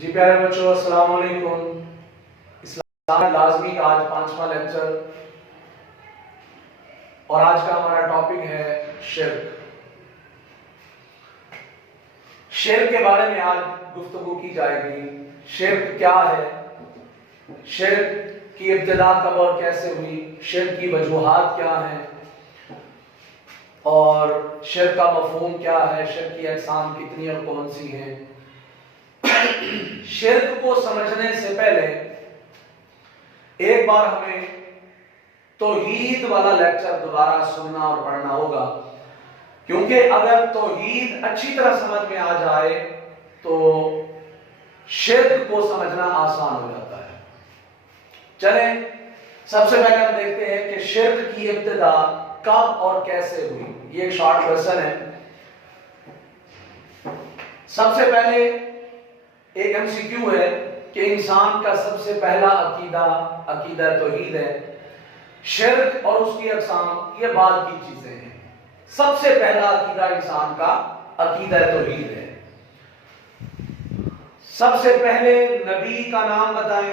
جی پیارے بچوں، السلام علیکم۔ اسلام لازمی کا آج 5واں لیکچر اور آج کا ہمارا ٹاپک ہے شرک۔ شرک کے بارے میں آج گفتگو کی جائے گی۔ شرک کیا ہے، شرک کی ابتدا کب اور کیسے ہوئی، شرک کی وجوہات کیا ہیں اور شرک کا مفہوم کیا ہے، شرک کی اقسام کتنی اور کون سی ہیں۔ شرک کو سمجھنے سے پہلے ایک بار ہمیں توحید والا لیکچر دوبارہ سننا اور پڑھنا ہوگا، کیونکہ اگر توحید اچھی طرح سمجھ میں آ جائے تو شرک کو سمجھنا آسان ہو جاتا ہے۔ چلیں سب سے پہلے ہم دیکھتے ہیں کہ شرک کی ابتدا کب اور کیسے ہوئی۔ یہ ایک شارٹ کوسچن ہے۔ سب سے پہلے ایک ایم سی کیو ہے کہ انسان کا سب سے پہلا عقیدہ توحید ہے۔ شرک اور اس کی اقسام یہ بعد کی چیزیں ہیں۔ سب سے پہلا عقیدہ انسان کا عقیدہ توحید ہے۔ سب سے پہلے نبی کا نام بتائیں۔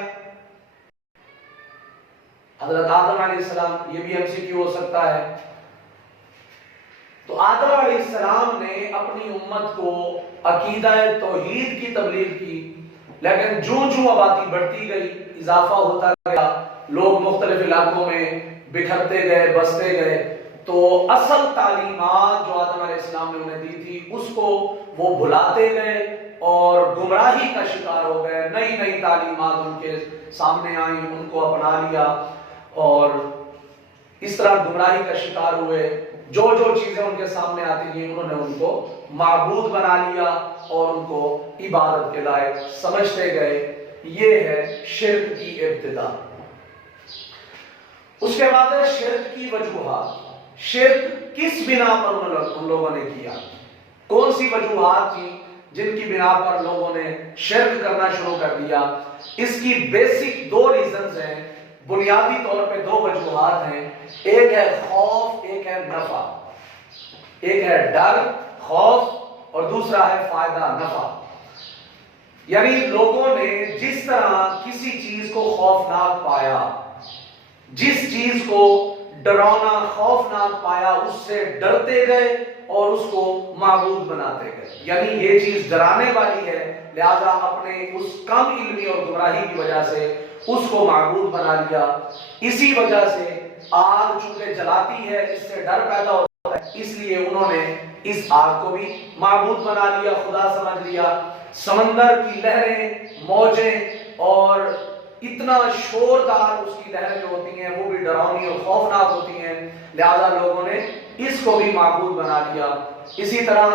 حضرت آدم علیہ السلام، یہ بھی ایم سی کیو ہو سکتا ہے۔ تو آدم علیہ السلام نے اپنی امت کو عقیدہ توحید کی تبلیغ کی، لیکن جو آبادی بڑھتی گئی، اضافہ ہوتا گیا، لوگ مختلف علاقوں میں بکھرتے گئے، بستے گئے، تو اصل تعلیمات جو آدم علیہ السلام نے انہیں دی تھی اس کو وہ بھلاتے گئے اور گمراہی کا شکار ہو گئے۔ نئی تعلیمات ان کے سامنے آئیں، ان کو اپنا لیا اور اس طرح گمراہی کا شکار ہوئے۔ جو چیزیں ان کے سامنے آتی تھیں انہوں نے ان کو معبود بنا لیا اور ان کو عبادت کے لائق سمجھتے گئے۔ یہ ہے شرک کی ابتدا۔ اس کے بعد ہے شرک کی وجوہات۔ شرک کس بنا پر ان لوگوں نے کیا، کون سی وجوہات تھیں جن کی بنا پر لوگوں نے شرک کرنا شروع کر دیا۔ اس کی بیسک دو ریزنز ہیں، بنیادی طور پہ دو وجوہات ہیں۔ ایک ہے خوف، ایک ہے نفع۔ ایک ہے ڈر، خوف، اور دوسرا ہے فائدہ، نفع۔ یعنی لوگوں نے جس طرح کسی چیز کو خوفناک پایا، جس چیز کو ڈراؤنا خوفناک پایا، اس سے ڈرتے گئے اور اس کو معبود بناتے گئے۔ یعنی یہ چیز ڈرانے والی ہے، لہذا اپنے اس کم علمی اور گمراہی کی وجہ سے اس کو معبود بنا لیا۔ اسی وجہ سے آگ چونکہ جلاتی ہے، اس سے ڈر پیدا ہوتا ہے، اس لیے انہوں نے اس آگ کو بھی معبود بنا لیا، خدا سمجھ لیا۔ سمندر کی لہریں، موجیں اور اتنا شوردار اس کی لہریں جو ہوتی ہیں وہ بھی ڈراؤنی اور خوفناک ہوتی ہیں، لہذا لوگوں نے اس کو بھی معبود بنا لیا۔ اسی طرح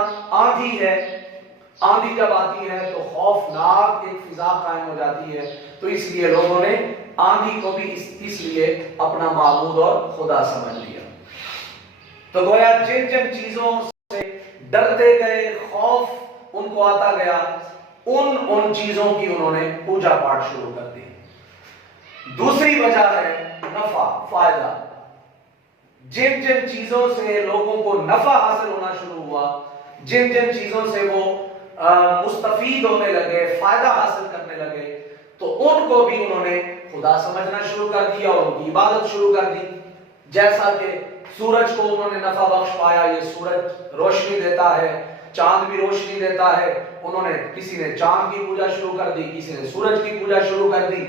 آندھی ہے، آندھی جب آتی ہے تو خوفناک ایک فضا قائم ہو جاتی ہے، تو اس لیے لوگوں نے آندھی کو بھی اس لیے اپنا معبود اور خدا سمجھ لیا۔ تو گویا جن چیزوں سے ڈرتے گئے، خوف ان کو آتا گیا، ان چیزوں کی انہوں نے پوجا پاٹ شروع کر دی۔ دوسری وجہ ہے نفع، فائدہ۔ جن چیزوں سے لوگوں کو نفع حاصل ہونا شروع ہوا، جن چیزوں سے وہ مستفید ہونے لگے، فائدہ حاصل کرنے لگے، تو ان کو بھی انہوں نے خدا سمجھنا شروع کر دیا اور ان کی عبادت شروع کر دی۔ جیسا کہ سورج کو انہوں نے نفع بخش پایا، یہ سورج روشنی دیتا ہے، چاند بھی روشنی دیتا ہے، انہوں نے کسی نے چاند کی پوجا شروع کر دی، کسی نے سورج کی پوجا شروع کر دی۔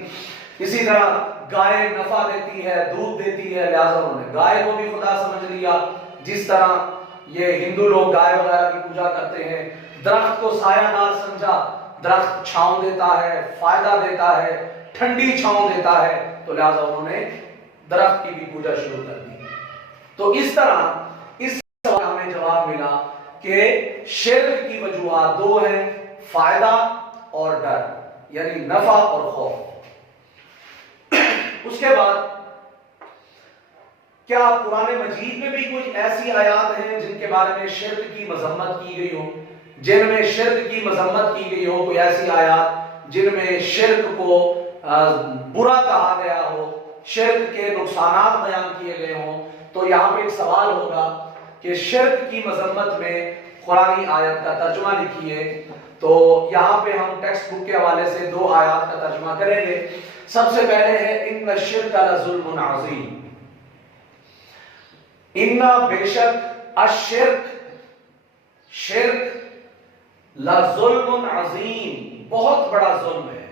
اسی طرح گائے نفع دیتی ہے، دودھ دیتی ہے، لہذا انہوں نے گائے کو بھی خدا سمجھ لیا۔ جس طرح یہ ہندو لوگ گائے وغیرہ کی پوجا کرتے ہیں۔ درخت کو سایہ دار سمجھا، درخت چھاؤں دیتا ہے، فائدہ دیتا ہے، ٹھنڈی چھاؤں دیتا ہے، تو لہذا انہوں نے درخت کی بھی پوجا شروع کر دی۔ تو اس طرح اس سوال ہمیں جواب ملا کہ شرک کی وجوہات دو ہیں، فائدہ اور ڈر، یعنی نفع اور خوف۔ اس کے بعد کیا قرآن مجید میں بھی کچھ ایسی آیات ہیں جن کے بارے میں شرک کی مذمت کی گئی ہو، جن میں شرک کی مذمت کی گئی ہو، کوئی ایسی آیات جن میں شرک کو برا کہا گیا ہو، شرک کے نقصانات بیان کیے گئے ہوں؟ تو یہاں پہ ایک سوال ہوگا کہ شرک کی مذمت میں قرآنی آیت کا ترجمہ لکھیے۔ تو یہاں پہ ہم ٹیکسٹ بک کے حوالے سے 2 آیات کا ترجمہ کریں گے. سب سے پہلے ہے ان الشرک لظلم عظیم. ان بے شک الشرک شرک لظلم عظیم بہت بڑا ظلم ہے.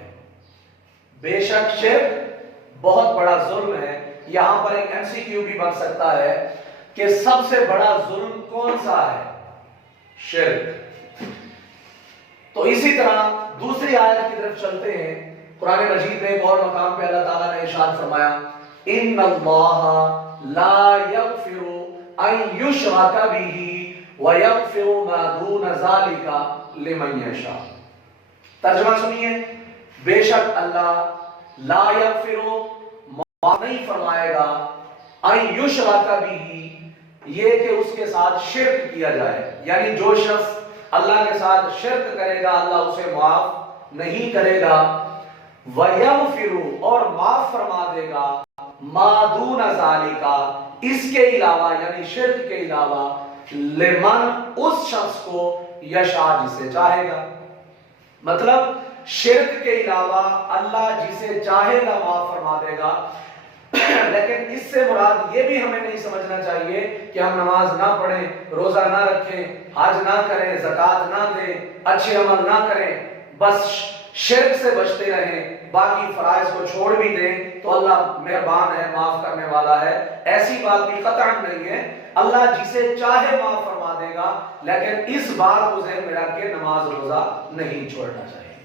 بے شک شرک بہت بڑا ظلم ہے. یہاں پر ایک MCQ بھی بن سکتا ہے کہ سب سے بڑا ظلم کون سا ہے؟ شرک. تو اسی طرح دوسری آیت کی طرف چلتے ہیں. قرآن مجید میں ایک اور مقام پہ اللہ تعالیٰ نے ارشاد فرمایا ان اللہ لا یغفر ان یشرک بہ ویغفر ما دون ذلک لمن یشاء. ترجمہ سنیے. بے شک اللہ لا یغفر معاف نہیں فرمائے گا ان یشرک بہ یہ کہ اس کے ساتھ شرک کیا جائے. یعنی جو شخص اللہ کے ساتھ شرک کرے گا اللہ اسے معاف نہیں کرے گا. وَيَغْفِرُ اور معاف فرما دے گا مَا دُونَ ذَلِكَ اس کے علاوہ یعنی شرک کے علاوہ لمن اس شخص کو یشاء جسے چاہے گا. مطلب شرک کے علاوہ اللہ جسے چاہے گا معاف فرما دے گا. لیکن اس سے مراد یہ بھی ہمیں نہیں سمجھنا چاہیے کہ ہم نماز نہ پڑھیں, روزہ نہ رکھیں, حج نہ کریں, زکوٰۃ نہ دیں, اچھے عمل نہ کریں, بس شرک سے بچتے رہیں, باقی فرائض کو چھوڑ بھی دیں تو اللہ مہربان ہے, معاف کرنے والا ہے. ایسی بات بھی قطعاً نہیں ہے. اللہ جسے چاہے معاف فرما دے گا, لیکن اس بات کو ذہن میں رکھ کے نماز روزہ نہیں چھوڑنا چاہیے.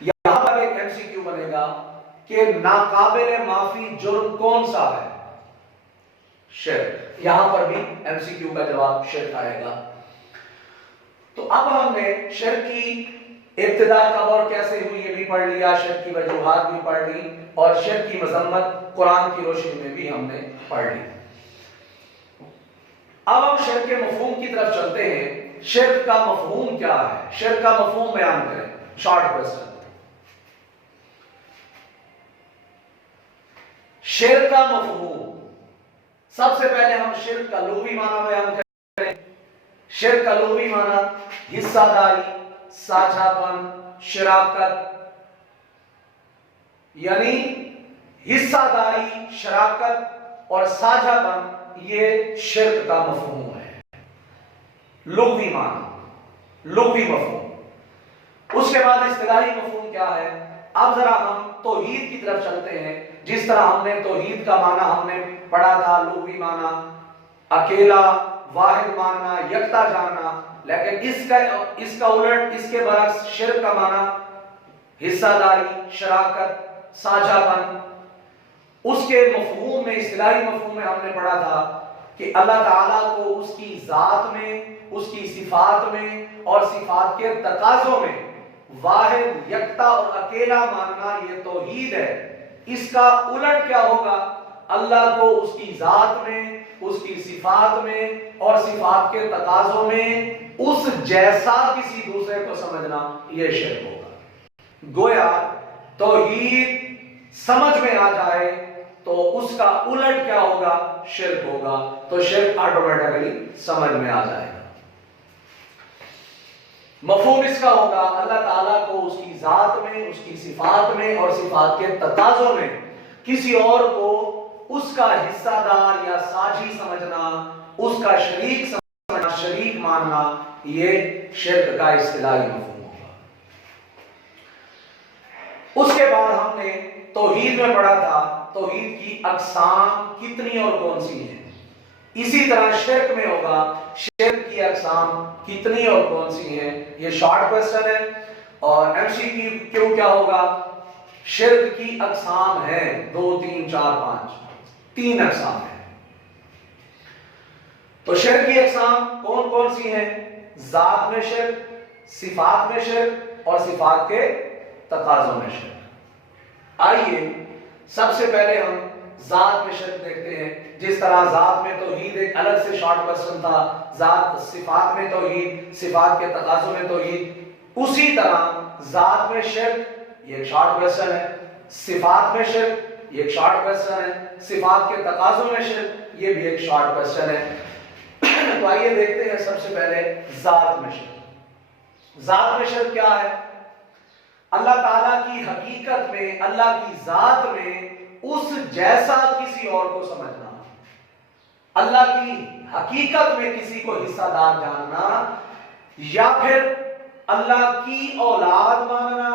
یہاں پر ایک MCQ بنے گا کہ ناقابل معافی جرم کون سا ہے؟ شرک. یہاں پر بھی MCQ کا جواب شرک آئے گا. تو اب ہم نے شرک کی ابتدا کب اور کیسے ہوئی یہ بھی پڑھ لیا, شرک کی وجوہات بھی پڑھ لی, اور شرک کی مذمت قرآن کی روشنی میں بھی ہم نے پڑھ لی. اب ہم شرک کے مفہوم کی طرف چلتے ہیں. شرک کا مفہوم کیا ہے؟ شرک کا مفہوم بیان کریں. Short question. شرک کا مفہوم. سب سے پہلے ہم شرک کا لغوی معنی بیان کریں. شرک کا لغوی معنی حصہ داری, ساجھا پن, شراکت. یعنی حصہ داری, شراکت اور ساجھا پن یہ شرک کا مفہوم ہے. لغوی معنی, لغوی مفہوم. اس کے بعد اصطلاحی مفہوم کیا ہے؟ اب ذرا ہم توحید کی طرف چلتے ہیں. جس طرح ہم نے توحید کا معنی ہم نے پڑھا تھا, لغوی معنی اکیلا, واحد ماننا, یکتا جاننا. لیکن اس کا الٹ, اس کے برعکس شرک کا معنی حصہ داری, شراکت, ساجھا پن. اس کے مفہوم میں, اصطلاحی مفہوم میں ہم نے پڑھا تھا کہ اللہ تعالیٰ کو اس کی ذات میں, اس کی صفات میں اور صفات کے تقاضوں میں واحد, یکتا اور اکیلا ماننا یہ توحید ہے. اس کا الٹ کیا ہوگا؟ اللہ کو اس کی ذات میں, اس کی صفات میں اور صفات کے تقاضوں میں اس جیسا کسی دوسرے کو سمجھنا یہ شرک ہوگا. گویا توحید سمجھ میں آ جائے تو اس کا الٹ کیا ہوگا؟ شرک ہوگا. تو شرک آٹومیٹکلی سمجھ میں آ جائے گا. مفہوم اس کا ہوگا اللہ تعالیٰ کو اس کی ذات میں, اس کی صفات میں اور صفات کے تقاضوں میں کسی اور کو اس کا حصہ دار یا ساجی سمجھنا, اس کا شریک سمجھنا, شریک ماننا یہ شرک کا اصطلاحی مفہوم ہوگا. اس کے بعد ہم نے توحید میں پڑھا تھا توحید کی اقسام کتنی اور کون سی ہیں. اسی طرح شرک میں ہوگا شرک کی اقسام کتنی اور کون سی ہیں. یہ شارٹ کوسچن ہے. اور MCQ کیا ہوگا؟ شرک کی اقسام ہیں 2 3 4 5 3 اقسام ہیں. تو شرک کی اقسام کون کون سی ہیں؟ ذات میں شرک, صفات میں شرک اور صفات کے تقاضوں میں شرک. آئیے سب سے پہلے ہم ذات میں شرک دیکھتے ہیں. جس طرح ذات میں توحید ایک الگ سے شارٹ کوسچن تھا, ذات صفات میں توحید, صفات کے تقاضوں میں توحید, اسی طرح ذات میں شرک یہ ایک شارٹ کوسچن ہے, صفات میں شرک یہ ایک شارٹ کوسچن ہے, صفات کے تقاضوں میں شرک یہ بھی ایک شارٹ کوسچن ہے. تو آئیے دیکھتے ہیں سب سے پہلے ذات میں شرک. ذات میں شرک کیا ہے؟ اللہ تعالیٰ کی حقیقت میں، اللہ کی ذات میں اس جیسا کسی اور کو سمجھنا، اللہ کی حقیقت میں کسی کو حصہ دار جاننا، یا پھر اللہ کی اولاد ماننا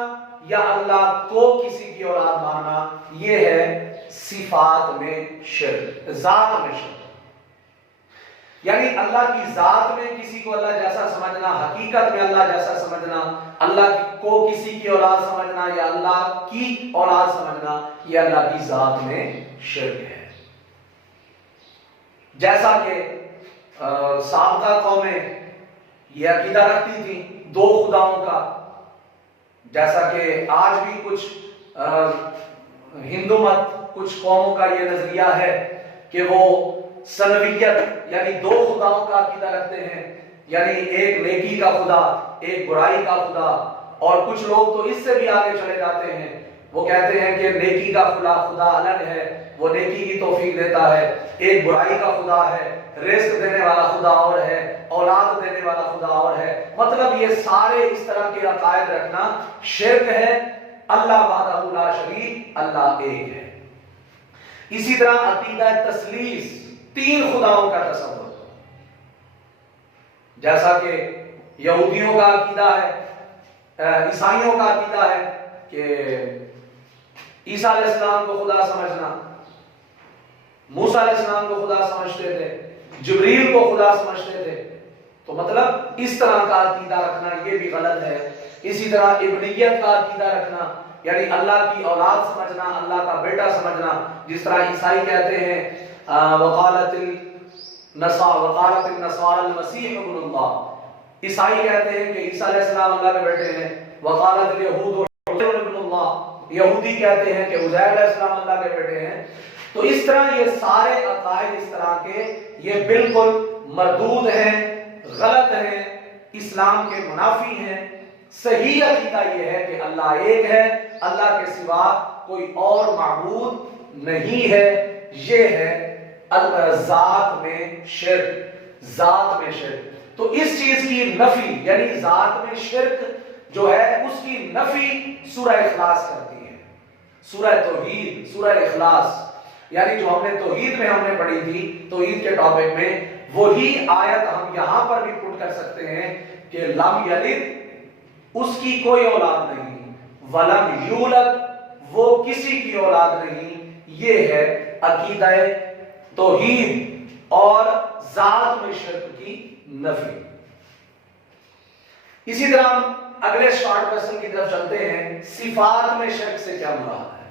یا اللہ کو کسی کی اولاد ماننا، یہ ہے صفات میں شرک، ذات میں شرک۔ یعنی اللہ کی ذات میں کسی کو اللہ جیسا سمجھنا، حقیقت میں اللہ جیسا سمجھنا، اللہ کو کسی کی اولاد سمجھنا یا اللہ کی اولاد سمجھنا، یہ اللہ کی ذات میں شرک ہے۔ جیسا کہ سابقہ قومیں یہ عقیدہ رکھتی تھیں دو خداؤں کا، جیسا کہ آج بھی کچھ ہندو مت کچھ قوموں کا یہ نظریہ ہے کہ وہ سنویت یعنی دو خداؤں کا عقیدہ رکھتے ہیں، یعنی ایک نیکی کا خدا، ایک برائی کا خدا، اور کچھ لوگ تو اس سے بھی آگے چلے جاتے ہیں، وہ کہتے ہیں کہ نیکی کا خدا الگ ہے، وہ نیکی کی توفیق دیتا ہے، ایک برائی کا خدا ہے، رزق دینے والا خدا اور ہے، اولاد دینے والا خدا اور ہے۔ مطلب یہ سارے اس طرح کے عقائد رکھنا شرک ہے۔ اللہ وحدہ لا شریک، اللہ ایک ہے۔ اسی طرح عقیدہ تثلیث، تین خداؤں کا تصور، جیسا کہ یہودیوں کا عقیدہ ہے، عیسائیوں کا عقیدہ ہے کہ عیسیٰ علیہ السلام کو خدا سمجھنا، موسیٰ علیہ السلام کو خدا سمجھتے تھے، جبریل کو خدا سمجھتے تھے، تو مطلب اس طرح کا عقیدہ رکھنا یہ بھی غلط ہے۔ اسی طرح ابنیت کا عقیدہ رکھنا، یعنی اللہ کی اولاد سمجھنا، اللہ کا بیٹا سمجھنا، جس طرح عیسائی کہتے ہیں وقالت النصارى المسیح ابن اللہ، عیسائی کہتے ہیں کہ عیسیٰ علیہ السلام اللہ کے بیٹے ہیں، وقالت اليہود عزیر ابن اللہ، یہودی کہتے ہیں کہ عزیر علیہ السلام اللہ کے بیٹے ہیں۔ تو اس طرح یہ سارے عقائد اس طرح کے یہ بالکل مردود ہیں، غلط ہیں، اسلام کے منافی ہیں۔ صحیح عقیدہ یہ ہے کہ اللہ ایک ہے، اللہ کے سوا کوئی اور معبود نہیں ہے، یہ ہے ذات میں شرک، ذات میں شرک۔ تو اس چیز کی نفی یعنی ذات میں شرک جو ہے اس کی نفی سورہ اخلاص کرتی ہے، سورہ توحید، سورہ اخلاص، یعنی جو ہم نے توحید میں ہم نے پڑھی تھی، توحید کے ٹاپک میں وہی آیت ہم یہاں پر بھی پٹ کر سکتے ہیں کہ لم یلد، اس کی کوئی اولاد نہیں، ولم یولد، وہ کسی کی اولاد نہیں۔ یہ ہے عقیدہ توحید اور ذات میں شرک کی نفی۔ اسی طرح ہم اگلے شارٹ کوسچن کی طرف چلتے ہیں، صفات میں شرک سے کیا مراد ہے؟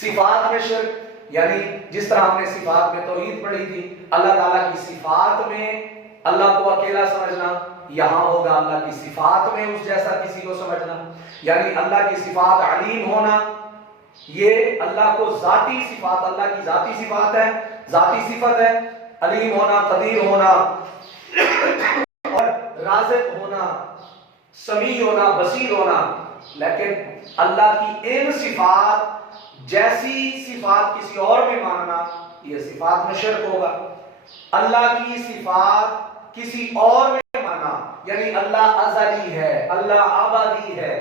صفات میں شرک یعنی جس طرح ہم نے صفات میں توحید پڑھی تھی، اللہ تعالیٰ کی صفات میں اللہ کو اکیلا سمجھنا، یہاں ہوگا اللہ کی صفات میں اس جیسا کسی کو سمجھنا، یعنی اللہ کی صفات علیم ہونا، یہ اللہ کو ذاتی صفات، اللہ کی ذاتی صفات ہے، ذاتی صفت ہے، علیم ہونا، قدیر ہونا اور رازق ہونا، سمیع ہونا، بصیر ہونا۔ لیکن اللہ کی ان صفات جیسی صفات کسی اور میں ماننا، یہ صفات میں شرک ہوگا۔ اللہ کی صفات کسی اور میں ماننا، یعنی اللہ ازلی ہے، اللہ ابدی ہے،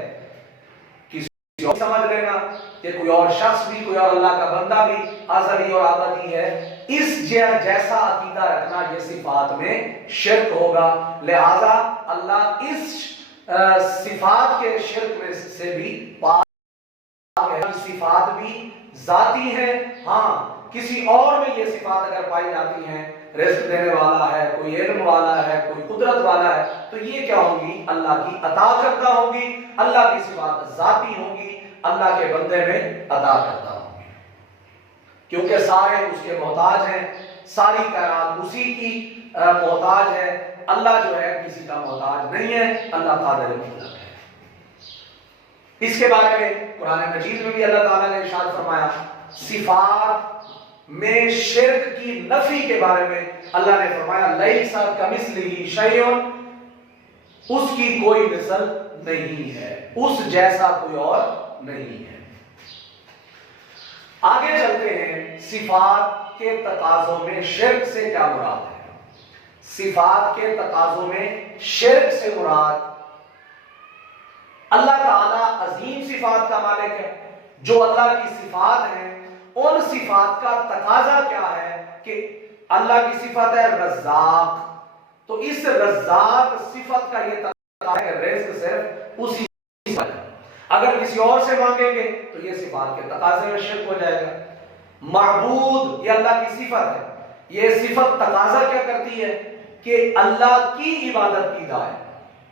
کسی اور سمجھ لینا کہ کوئی اور شخص بھی، کوئی اور اللہ کا بندہ بھی ازلی اور ابدی ہے، اس جیسا عقیدہ رکھنا یہ صفات میں شرک ہوگا۔ لہذا اللہ اس صفات کے شرک میں سے بھی پاک ہے۔ صفات بھی ذاتی ہیں، ہاں کسی اور میں یہ صفات اگر پائی جاتی ہیں، رزق دینے والا ہے، کوئی علم والا ہے، کوئی قدرت والا ہے، تو یہ کیا ہوں گی؟ اللہ کی عطا کردہ ہوں گی، اللہ کی صفات ذاتی ہوں گی، اللہ کے بندے میں عطا کردہ ہوں گی، کیونکہ سارے اس کے محتاج ہیں، ساری کائنات اسی کی محتاج ہے۔ اللہ جو ہے کسی کا محتاج نہیں ہے، اللہ قادر مطلق ہے۔ اس کے بارے میں قرآن مجید میں بھی اللہ تعالیٰ نے ارشاد فرمایا، صفات میں شرک کی نفی کے بارے میں اللہ نے فرمایا لیس کمثلہ شیء، اس کی کوئی مثل نہیں ہے، اس جیسا کوئی اور نہیں ہے۔ آگے چلتے ہیں، صفات کے تقاضوں میں شرک سے کیا مراد ہے؟ صفات کے تقاضوں میں شرک سے مراد صفات کا مالک ہے، جو اللہ کی صفات ہیں ان صفات کا تقاضا کیا ہے کہ اللہ کی صفت ہے رزاق، تو اس رزاق صفت کا یہ تقاضا ہے کہ رزق صرف اسی صفت ہے، اگر کسی اور سے مانگیں گے تو یہ صفات کے تقاضے میں شرک ہو جائے گا۔ معبود یہ اللہ کی صفت ہے، یہ صفت تقاضا کیا کرتی ہے کہ اللہ کی عبادت کی جائے،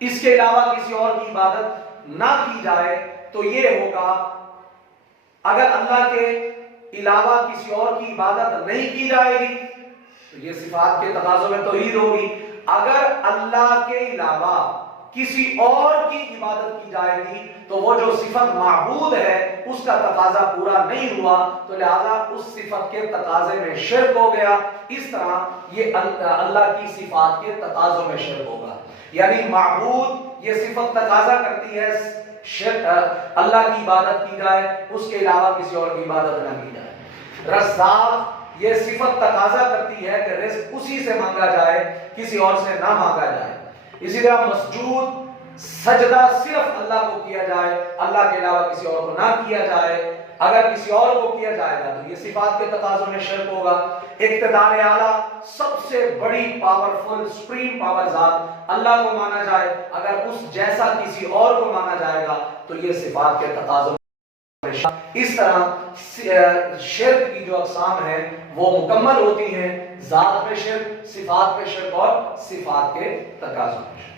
اس کے علاوہ کسی اور کی عبادت نہ کی جائے، تو یہ ہوگا اگر اللہ کے علاوہ کسی اور کی عبادت نہیں کی جائے گی تو یہ صفات کے تقاضوں میں توحید ہوگی، اگر اللہ کے علاوہ کسی اور کی عبادت کی جائے گی تو وہ جو صفت معبود ہے اس کا تقاضا پورا نہیں ہوا، تو لہذا اس صفت کے تقاضے میں شرک ہو گیا۔ اس طرح یہ اللہ کی صفات کے تقاضوں میں شرک ہوگا، یعنی معبود یہ صفت تقاضا کرتی ہے اللہ کی عبادت کی جائے، اس کے علاوہ کسی اور کی عبادت نہ کی جائے۔ رزاق یہ صفت تقاضا کرتی ہے کہ رزق اسی سے مانگا جائے، کسی اور سے نہ مانگا جائے۔ اسی طرح مسجود سجدہ صرف اللہ کو کیا جائے، اللہ کے علاوہ کسی اور کو نہ کیا جائے، اگر کسی اور کو کیا جائے گا تو یہ صفات کے تقاضوں میں شرک ہوگا۔ اقتدار اعلیٰ سب سے بڑی پاورفل سپریم پاور ذات اللہ کو مانا جائے، اگر اس جیسا کسی اور کو مانا جائے گا تو یہ صفات کے تقاضوں میں شرک۔ اس طرح شرک کی جو اقسام ہیں وہ مکمل ہوتی ہیں، ذات میں شرک، صفات میں شرک اور صفات کے تقاضوں میں شرک۔